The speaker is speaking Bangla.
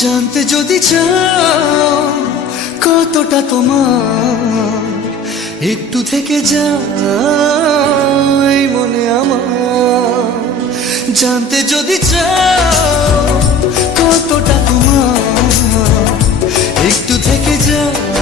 জানতে যদি চাও কতটা তোমার, একটু থেকে যাই মনে আমার। জানতে যদি চাও কতটা তোমার, একটু থেকে যাই